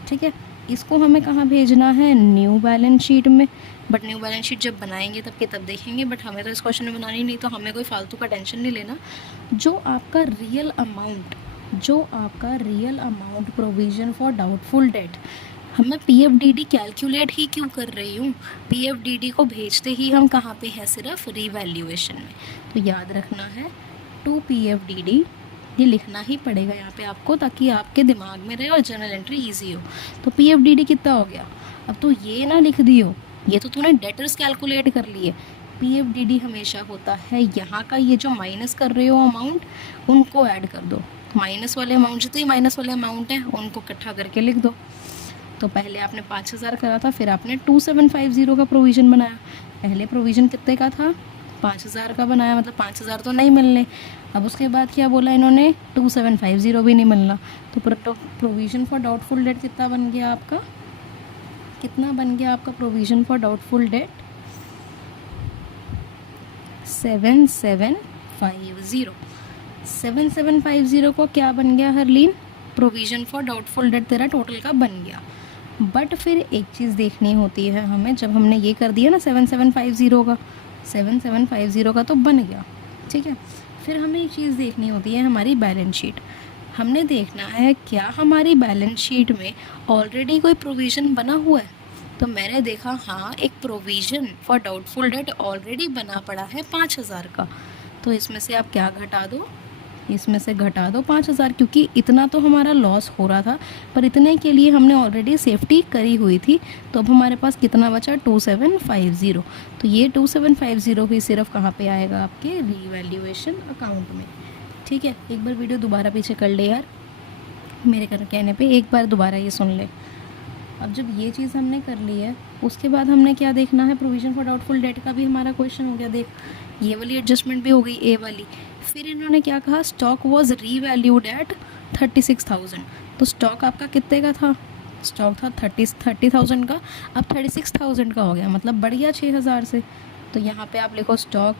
ठीक है, इसको हमें कहाँ भेजना है, न्यू बैलेंस शीट में। बट न्यू बैलेंस शीट जब बनाएंगे तब के तब देखेंगे, बट हमें तो इस क्वेश्चन में बनानी नहीं, तो हमें कोई फालतू का टेंशन नहीं लेना। जो आपका real amount provision for doubtful debt, मैं PFDD कैलकुलेट ही क्यों कर रही हूँ, PFDD को भेजते ही हम कहाँ पे हैं, सिर्फ रीवैल्यूएशन में। तो याद रखना है 2 PFDD, ये लिखना ही पड़ेगा यहाँ पे आपको, ताकि आपके दिमाग में रहे और जर्नल एंट्री इजी हो। तो PFDD कितना हो गया, अब तो ये ना लिख दियो, ये तो तूने डेटर्स कैलकुलेट कर लिए। PFDD हमेशा होता है यहाँ का, ये जो माइनस कर रहे हो अमाउंट उनको ऐड कर दो। माइनस वाले अमाउंट जितने माइनस वाले अमाउंट हैं उनको इकट्ठा करके लिख दो। तो पहले आपने 5,000 करा था, फिर आपने 2750 का प्रोविज़न बनाया। पहले प्रोविज़न कितने का था, 5,000 का बनाया, मतलब 5,000 तो नहीं मिलने। अब उसके बाद क्या बोला इन्होंने, 2750 भी नहीं मिलना। तो प्रोविज़न फॉर डाउटफुल डेट कितना बन गया आपका, कितना बन गया आपका प्रोविज़न फॉर डाउटफुल डेट, 7750। 7750 को क्या बन गया Harleen, provision for doubtful debt तेरा टोटल का बन गया। बट फिर एक चीज़ देखनी होती है हमें, जब हमने ये कर दिया ना 7750 का तो बन गया। ठीक है, फिर हमें एक चीज़ देखनी होती है, हमारी बैलेंस शीट। हमने देखना है क्या हमारी बैलेंस शीट में ऑलरेडी कोई प्रोविज़न बना हुआ है। तो मैंने देखा हाँ, एक provision for doubtful debt already बना पड़ा है 5,000 का। तो इसमें से आप क्या घटा दो, इसमें से घटा दो 5,000, क्योंकि इतना तो हमारा लॉस हो रहा था, पर इतने के लिए हमने ऑलरेडी सेफ्टी करी हुई थी। तो अब हमारे पास कितना बचा, 2750। तो ये 2750 भी सिर्फ कहाँ पे आएगा, आपके रीवैल्यूएशन अकाउंट में। ठीक है, एक बार वीडियो दोबारा पीछे कर ले यार, मेरे कहने पे एक बार दोबारा ये सुन ले। अब जब ये चीज़ हमने कर ली है, उसके बाद हमने क्या देखना है, प्रोविज़न फॉर डाउटफुल डेट का भी हमारा क्वेश्चन हो गया। देख, ये वाली एडजस्टमेंट भी हो गई, ए वाली। फिर इन्होंने क्या कहा, स्टॉक वॉज रीवैल्यूड एट 36,000। तो स्टॉक आपका कितने का था, स्टॉक था 30,000 का, अब 36,000 का हो गया, मतलब बढ़ गया 6,000 से। तो यहाँ पे आप लिखो स्टॉक,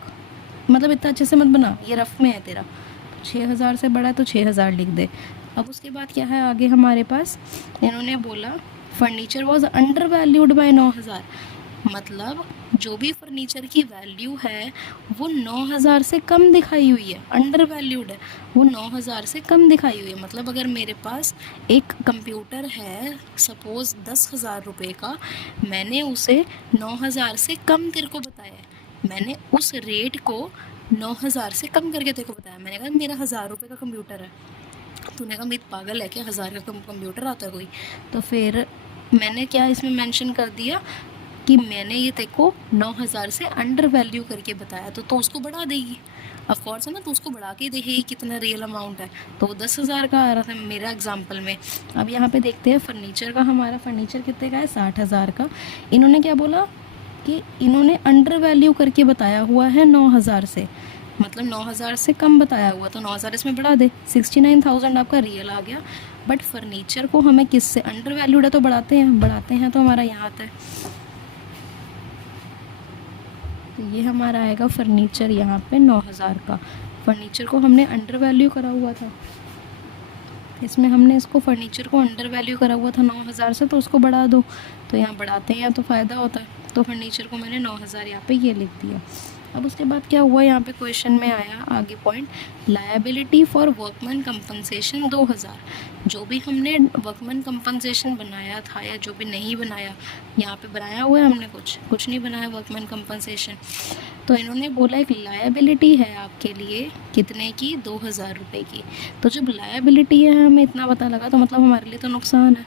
मतलब इतना अच्छे से मत बना, ये रफ में है तेरा, 6,000 से बड़ा तो 6,000 लिख दे। अब उसके बाद क्या है आगे हमारे पास, इन्होंने बोला furniture was under valued bye 9,000। मतलब जो भी फर्नीचर की वैल्यू है वो 9,000 से कम दिखाई हुई है, अंडर वैल्यूड है, वो 9,000 से कम दिखाई हुई है। मतलब अगर मेरे पास एक कंप्यूटर है सपोज़ 10,000 रुपये का, मैंने उसे 9,000 से कम तेरे को बताया है, मैंने उस रेट को 9,000 से कम करके तेरे को बताया। मैंने कहा मेरा 1,000 रुपये का कंप्यूटर है, तूने कहा मीत पागल है क्या, 1,000 का कंप्यूटर आता है कोई। तो फिर मैंने क्या इसमें मेंशन कर दिया कि मैंने ये तेरे को 9,000 से अंडर वैल्यू करके बताया, तो उसको बढ़ा देगी, ऑफ कोर्स है ना, तो उसको बढ़ा के देखेगी कितना रियल अमाउंट है। तो 10,000 का आ रहा था मेरा एग्जांपल में। अब यहाँ पे देखते हैं फर्नीचर का, हमारा फर्नीचर कितने का है, 60,000 का। इन्होंने क्या बोला कि इन्होंने अंडर वैल्यू करके बताया हुआ है 9,000 से, मतलब 9,000 से कम बताया हुआ, तो 9,000 इसमें बढ़ा दे, 69,000 आपका रियल आ गया। बट फर्नीचर को हमें किससे, अंडर वैल्यूड है तो बढ़ाते हैं तो हमारा यहाँ आता है। तो ये हमारा आएगा फर्नीचर यहाँ पे 9,000 का। फर्नीचर को हमने अंडर वैल्यू करा हुआ था, इसमें हमने इसको फर्नीचर को अंडर वैल्यू करा हुआ था 9,000 से, तो उसको बढ़ा दो, तो यहाँ बढ़ाते हैं तो फ़ायदा होता है, तो फर्नीचर को मैंने 9,000 यहाँ पे ये लिख दिया। अब उसके बाद क्या हुआ, यहाँ पे क्वेश्चन में आया आगे point, liability for workman compensation 2,000। जो भी हमने वर्कमैन कंपनसेशन बनाया था या जो भी नहीं बनाया, यहाँ पे बनाया हुआ है हमने कुछ नहीं बनाया वर्कमैन कंपनसेशन, तो इन्होंने बोला एक लायबिलिटी है आपके लिए कितने की, 2,000 रुपये की। तो जब लायबिलिटी है हमें इतना पता लगा, तो मतलब हमारे लिए तो नुकसान है,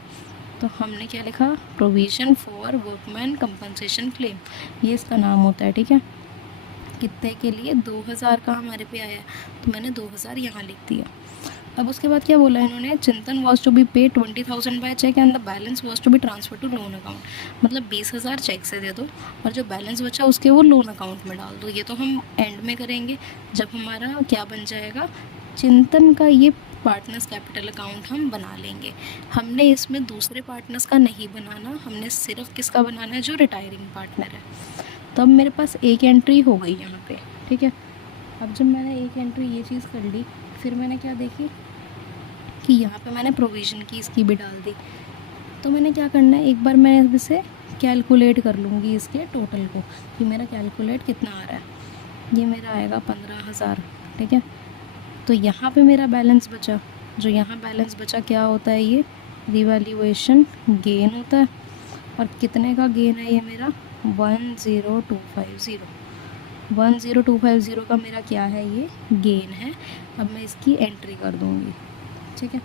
तो हमने क्या लिखा, provision for workman compensation claim, ये इसका नाम होता है, ठीक है। कितने के लिए, 2,000 का हमारे पे आया, तो मैंने 2,000 यहाँ लिख दिया। अब उसके बाद क्या बोला इन्होंने, चिंतन was to be pay 20,000 by cheque and the balance was to be transfer to loan account, मतलब 20,000 चेक से दे दो और जो बैलेंस बचा उसके वो लोन अकाउंट में डाल दो। ये तो हम एंड में करेंगे जब हमारा क्या बन जाएगा, चिंतन का ये पार्टनर्स कैपिटल अकाउंट हम बना लेंगे। हमने इसमें दूसरे पार्टनर्स का नहीं बनाना, हमने सिर्फ किसका बनाना है, जो रिटायरिंग पार्टनर है। तब मेरे पास एक एंट्री हो गई यहाँ पे, ठीक है। अब जब मैंने एक एंट्री ये चीज़ कर ली, फिर मैंने क्या देखी कि यहाँ पे मैंने प्रोविज़न की इसकी भी डाल दी। तो मैंने क्या करना है, एक बार मैं इसे कैलकुलेट कर लूँगी इसके टोटल को, कि मेरा कैलकुलेट कितना आ रहा है। ये मेरा आएगा 15,000, ठीक है। तो यहाँ पे मेरा बैलेंस बचा, जो यहाँ बैलेंस बचा क्या होता है, ये रिवैल्यूएशन गेन होता है। और कितने का गेन है ये मेरा, 10,250, 10,250 का मेरा क्या है, ये गेन है। अब मैं इसकी एंट्री कर दूँगी, ठीक है।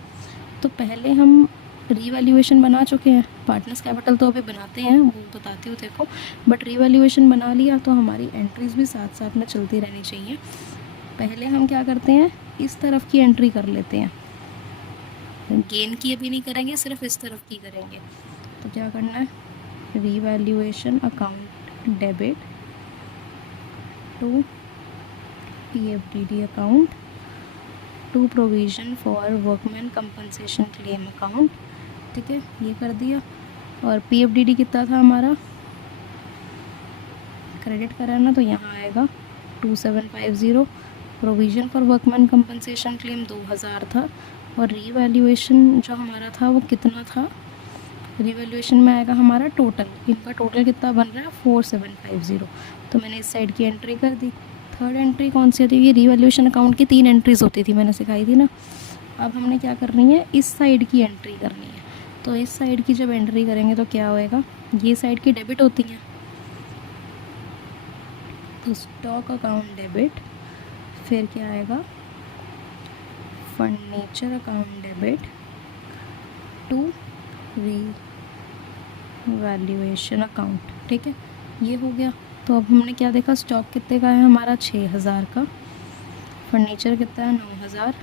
तो पहले हम रीवैल्यूएशन बना चुके हैं, पार्टनर्स कैपिटल तो अभी बनाते हैं, वो बताती हूँ देखो, बट रीवैल्यूएशन बना लिया तो हमारी एंट्रीज़ भी साथ साथ में चलती रहनी चाहिए। पहले हम क्या करते हैं, इस तरफ की एंट्री कर लेते हैं, गेन की अभी नहीं करेंगे, सिर्फ इस तरफ की करेंगे। तो क्या करना है, revaluation account debit to PFDD account to provision for workman compensation claim account, ठीक है, ये कर दिया। और PFDD कितना था हमारा, क्रेडिट कराना, तो यहाँ आएगा 2,750। Provision for workman compensation claim 2,000 था, और रीवैल्यूएशन जो हमारा था वो कितना था, रिवैल्यूएशन में आएगा हमारा टोटल, इनका टोटल कितना बन रहा है 4,750। तो मैंने इस साइड की एंट्री कर दी। थर्ड एंट्री कौन सी होती है, ये रिवैल्यूएशन अकाउंट की 3 एंट्रीज़ होती थी, मैंने सिखाई थी ना। अब हमने क्या करनी है, इस साइड की एंट्री करनी है। तो इस साइड की जब एंट्री करेंगे तो क्या होएगा, ये साइड की डेबिट होती हैं, तो स्टॉक अकाउंट डेबिट, फिर क्या आएगा, furniture account debit to revaluation account, ठीक है, ये हो गया। तो अब हमने क्या देखा, स्टॉक कितने का है हमारा 6,000 का, फर्नीचर कितना है 9,000।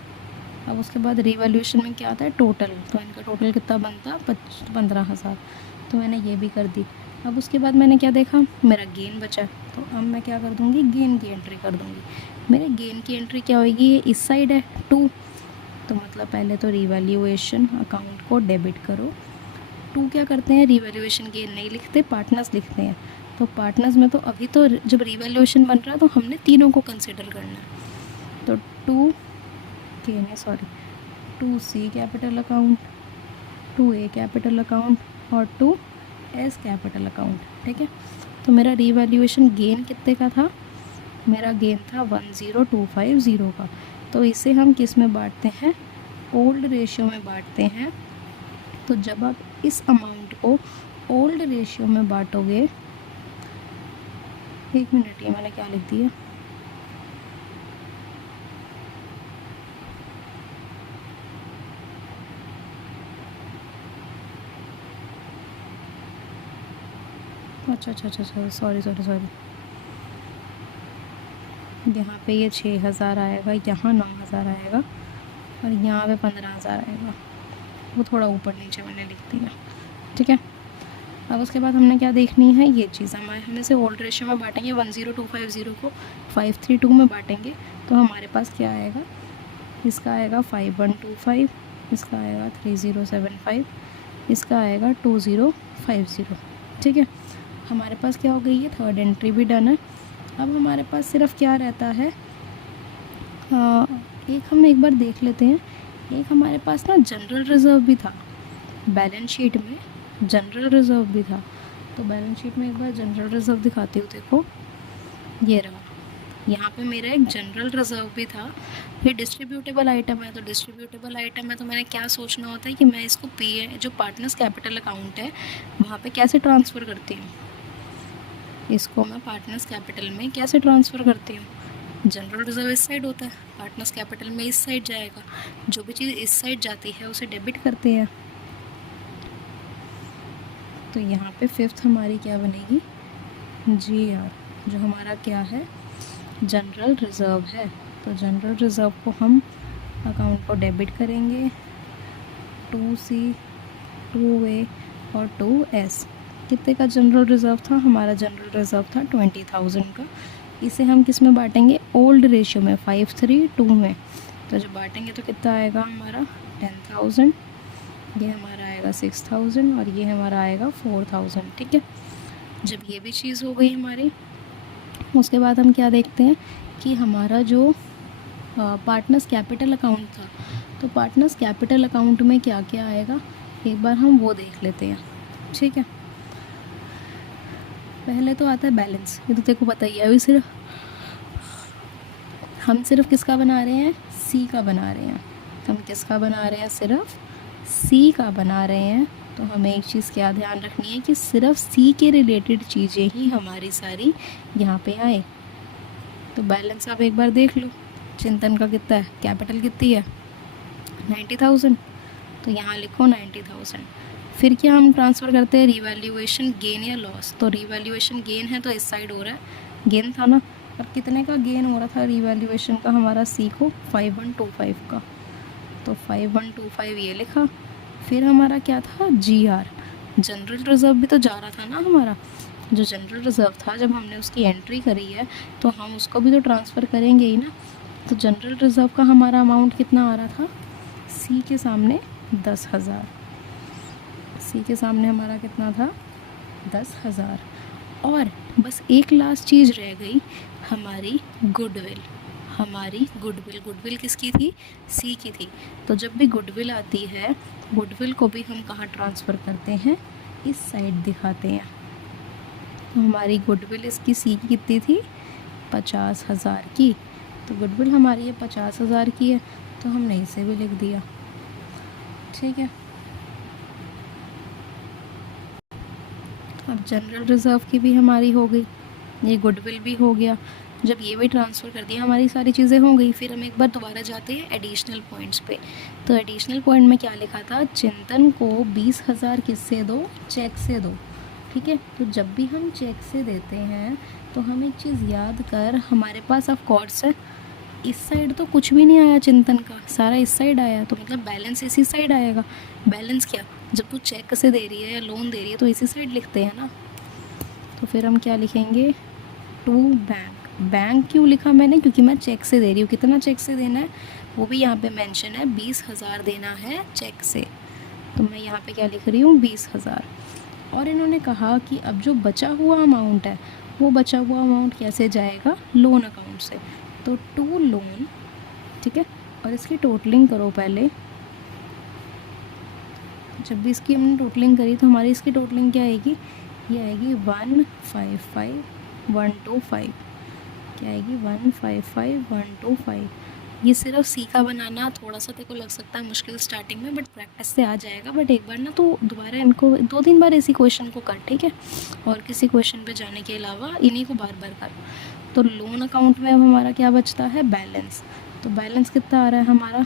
अब उसके बाद रीवैल्यूएशन में क्या आता है टोटल, तो इनका टोटल कितना बनता 15,000, तो मैंने ये भी कर दी। अब उसके बाद मैंने क्या देखा, मेरा गेन बचा, तो अब मैं क्या कर दूँगी, गेन की एंट्री कर दूँगी। मेरे गेन की एंट्री क्या होगी, ये इस साइड है 2, तो मतलब पहले तो रीवैल्यूएशन अकाउंट को डेबिट करो। 2 क्या करते हैं, रीवैल्यूएशन गेन नहीं लिखते, पार्टनर्स लिखते हैं। तो पार्टनर्स में तो अभी तो जब रीवैल्यूएशन बन रहा है तो हमने तीनों को कंसिडर करना है। तो 2C capital account, 2A capital account और 2S कैपिटल अकाउंट, ठीक है। तो मेरा रीवैल्यूएशन गेन कितने का था, मेरा गेन था 10,250 का। तो इसे हम किस में बांटते हैं, ओल्ड रेशियो में बांटते हैं। तो जब आप इस अमाउंट को ओल्ड रेशियो में बांटोगे, 1 मिनट, ये मैंने क्या लिख दिया, अच्छा, सॉरी, यहाँ पे ये 6,000 आएगा, यहाँ 9,000 आएगा और यहाँ पे 15,000 आएगा, वो थोड़ा ऊपर नीचे मैंने लिख दिया, ठीक है। अब उसके बाद हमने क्या देखनी है, ये चीज़ हम इसे ओल्ड रेशियो में बांटेंगे, 10,250 को 532 में बांटेंगे, तो हमारे पास क्या आएगा, इसका आएगा 5125, इसका आएगा 3075, इसका आएगा 2050, ठीक है। हमारे पास क्या हो गई है, थर्ड एंट्री भी डन है। अब हमारे पास सिर्फ क्या रहता है, एक हम एक बार देख लेते हैं, एक हमारे पास ना जनरल रिज़र्व भी था, बैलेंस शीट में जनरल रिज़र्व भी था। तो बैलेंस शीट में एक बार जनरल रिज़र्व दिखाती हूँ, देखो ये रहा, यहाँ पे मेरा एक जनरल रिज़र्व भी था। फिर डिस्ट्रीब्यूटेबल आइटम है, तो डिस्ट्रीब्यूटेबल आइटम है तो मैंने क्या सोचना होता है कि मैं इसको पी जो पार्टनर्स कैपिटल अकाउंट है वहाँ पे कैसे ट्रांसफ़र करती हूँ, इसको मैं पार्टनर्स कैपिटल में कैसे ट्रांसफ़र करती हूँ। जनरल रिज़र्व इस साइड होता है, पार्टनर्स कैपिटल में इस साइड जाएगा, जो भी चीज़ इस साइड जाती है उसे डेबिट करते हैं। तो यहाँ पे फिफ्थ हमारी क्या बनेगी, GR, जो हमारा क्या है जनरल रिज़र्व है। तो जनरल रिज़र्व को हम अकाउंट को डेबिट करेंगे, 2C 2A और 2S। कितने का जनरल रिज़र्व था, हमारा जनरल रिज़र्व था 20,000 का। इसे हम किस में बांटेंगे, ओल्ड रेशियो में 5:3:2 में। तो जब बांटेंगे तो कितना आएगा हमारा 10,000, ये हमारा आएगा 6,000 और ये हमारा आएगा 4,000। ठीक है, जब ये भी चीज़ हो गई हमारी, उसके बाद हम क्या देखते हैं कि हमारा जो पार्टनर्स कैपिटल अकाउंट था, तो पार्टनर्स कैपिटल अकाउंट में क्या क्या आएगा एक बार हम वो देख लेते हैं। ठीक है, पहले तो आता है बैलेंस, ये तो तेरे को पता ही है। अभी हम सिर्फ किसका बना रहे हैं, C का बना रहे हैं। हम किसका बना रहे हैं, सिर्फ C का बना रहे हैं। तो हमें एक चीज़ क्या ध्यान रखनी है कि सिर्फ C के रिलेटेड चीज़ें ही हमारी सारी यहाँ पे आए। तो बैलेंस आप एक बार देख लो, चिंतन का कितना है, कैपिटल कितनी है 90,000, तो यहाँ लिखो 90,000। फिर क्या हम ट्रांसफ़र करते हैं, रिवैल्यूएशन गेन या लॉस। तो रिवैल्यूएशन गेन है तो इस साइड हो रहा है, गेन था ना, और कितने का गेन हो रहा था रिवैल्यूएशन का हमारा C को 5125 का, तो 5125 ये लिखा। फिर हमारा क्या था, GR, जनरल रिज़र्व भी तो जा रहा था ना हमारा, जो जनरल रिज़र्व था जब हमने उसकी एंट्री करी है तो हम उसको भी तो ट्रांसफ़र करेंगे ही ना। तो जनरल रिज़र्व का हमारा अमाउंट कितना आ रहा था, C के सामने 10,000, C के सामने हमारा कितना था 10,000। और बस एक लास्ट चीज़ रह गई, हमारी गुडविल। हमारी गुडविल किसकी थी, C की थी। तो जब भी गुडविल आती है, गुडविल को भी हम कहाँ ट्रांसफ़र करते हैं, इस साइड दिखाते हैं। तो हमारी गुडविल इसकी C की कितनी थी 50,000 की, तो गुडविल हमारी ये 50,000 की है, तो हमने इसे भी लिख दिया। ठीक है, अब जनरल रिज़र्व की भी हमारी हो गई, ये गुडविल भी हो गया। जब ये भी ट्रांसफ़र कर दिया, हमारी सारी चीज़ें हो गई। फिर हम एक बार दोबारा जाते हैं एडिशनल पॉइंट्स पे। तो एडिशनल पॉइंट में क्या लिखा था, चिंतन को 20,000 किससे दो, चेक से दो। ठीक है, तो जब भी हम चेक से देते हैं तो हम एक चीज़ याद कर, हमारे पास ऑफ कोर्स है इस साइड तो कुछ भी नहीं आया चिंतन का, सारा इस साइड आया, तो मतलब बैलेंस इसी साइड आएगा। बैलेंस क्या, जब तू चेक से दे रही है या लोन दे रही है तो इसी साइड लिखते हैं ना। तो फिर हम क्या लिखेंगे, टू बैंक। बैंक क्यों लिखा मैंने, क्योंकि मैं चेक से दे रही हूँ। कितना चेक से देना है वो भी यहाँ पे मेंशन है, 20,000 देना है चेक से। तो मैं यहाँ पे क्या लिख रही हूँ 20,000। और इन्होंने कहा कि अब जो बचा हुआ अमाउंट है वो बचा हुआ अमाउंट कैसे जाएगा, लोन अकाउंट से। तो टू लोन, ठीक है, और इसकी टोटलिंग करो पहले। जब भी इसकी हमने टोटलिंग करी तो हमारी इसकी टोटलिंग क्या आएगी, ये आएगी 155,125। क्या आएगी 155,125। ये सिर्फ C का बनाना थोड़ा सा तेरे को लग सकता है मुश्किल स्टार्टिंग में, बट प्रैक्टिस से आ जाएगा। बट एक बार ना तो दोबारा इनको 2-3 बार इसी क्वेश्चन को कर, ठीक है, और किसी क्वेश्चन पे जाने के अलावा इन्हीं को बार बार कर। तो लोन अकाउंट में अब हमारा क्या बचता है, बैलेंस। तो बैलेंस कितना आ रहा है हमारा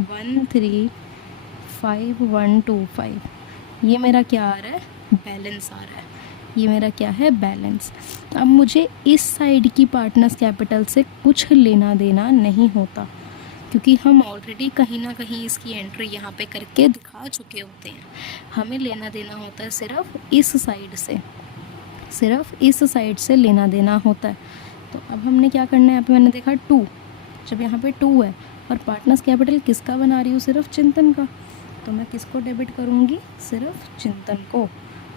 135,125। ये मेरा क्या आ रहा है, बैलेंस आ रहा है। ये मेरा क्या है, बैलेंस। अब मुझे इस साइड की पार्टनर्स कैपिटल से कुछ लेना देना नहीं होता, क्योंकि हम ऑलरेडी कहीं ना कहीं इसकी एंट्री यहाँ पे करके दिखा चुके होते हैं। हमें लेना देना होता है सिर्फ इस साइड से, सिर्फ इस साइड से लेना देना होता है। तो अब हमने क्या करना है, यहाँ पे मैंने देखा 2, जब यहाँ पे 2 है और पार्टनर्स कैपिटल किसका बना रही हूँ, सिर्फ चिंतन का, तो मैं किसको डेबिट करूँगी, सिर्फ चिंतन को।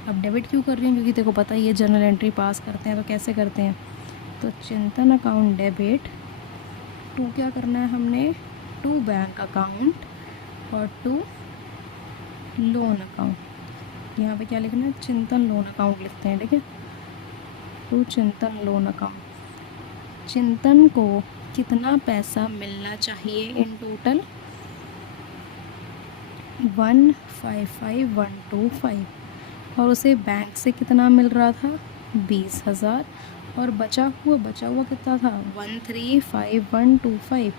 अब डेबिट क्यों कर रही हूँ, क्योंकि तेको पता ही है जनरल एंट्री पास करते हैं तो कैसे करते हैं। तो चिंतन अकाउंट डेबिट टू क्या करना है हमने, टू बैंक अकाउंट और टू लोन अकाउंट। यहाँ पे क्या लिखना है, चिंतन लोन अकाउंट लिखते हैं, ठीक है। टू चिंतन लोन अकाउंट। चिंतन को कितना पैसा मिलना चाहिए इन टोटल, 155,125, और उसे बैंक से कितना मिल रहा था, 20,000, और बचा हुआ कितना था, 135,125।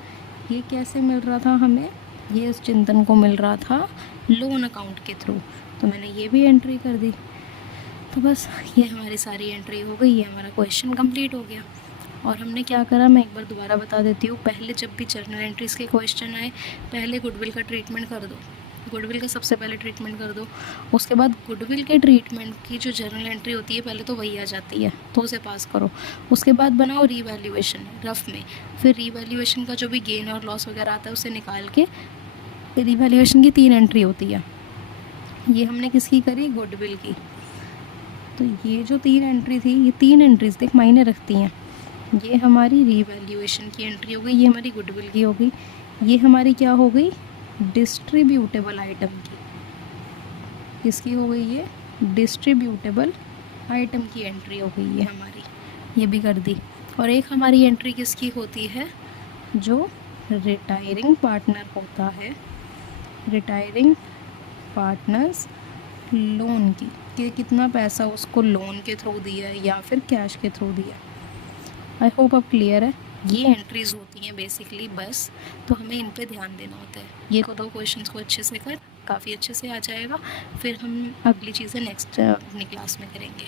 ये कैसे मिल रहा था हमें, ये उस चिंतन को मिल रहा था लोन अकाउंट के थ्रू, तो मैंने ये भी एंट्री कर दी। तो बस ये हमारी सारी एंट्री हो गई, ये हमारा क्वेश्चन कंप्लीट हो गया। और हमने क्या करा, मैं एक बार दोबारा बता देती हूँ। पहले जब भी जर्नल एंट्रीज़ के क्वेश्चन आए, पहले गुडविल का ट्रीटमेंट कर दो, गुडविल का सबसे पहले ट्रीटमेंट कर दो। उसके बाद गुडविल के ट्रीटमेंट की जो जर्नल एंट्री होती है पहले तो वही आ जाती है, तो उसे पास करो। उसके बाद बनाओ रीवैल्यूएशन रफ में, फिर रीवैल्यूएशन का जो भी गेन और लॉस वगैरह आता है उसे निकाल के, रीवैल्यूएशन की 3 एंट्री होती है। ये हमने किसकी करी, गुडविल की। तो ये जो 3 एंट्री थी, ये 3 एंट्रीज देख मायने रखती हैं। ये हमारी रीवैल्यूएशन की एंट्री हो गई, ये हमारी गुडविल की हो गई, ये हमारी क्या हो गई, डिस्ट्रीब्यूटेबल आइटम की। किसकी हो गई, ये डिस्ट्रीब्यूटेबल आइटम की एंट्री हो गई ये हमारी, ये भी कर दी। और एक हमारी एंट्री किसकी होती है, जो रिटायरिंग पार्टनर होता है, रिटायरिंग पार्टनर्स लोन की, कि कितना पैसा उसको लोन के थ्रू दिया है या फिर कैश के थ्रू दिया। आई होप अब क्लियर है। ये एंट्रीज़ होती हैं बेसिकली बस, तो हमें इन पे ध्यान देना होता है। ये को 2 क्वेश्चंस को अच्छे से कर, काफ़ी अच्छे से आ जाएगा। फिर हम अगली चीज़ें नेक्स्ट अपनी क्लास में करेंगे।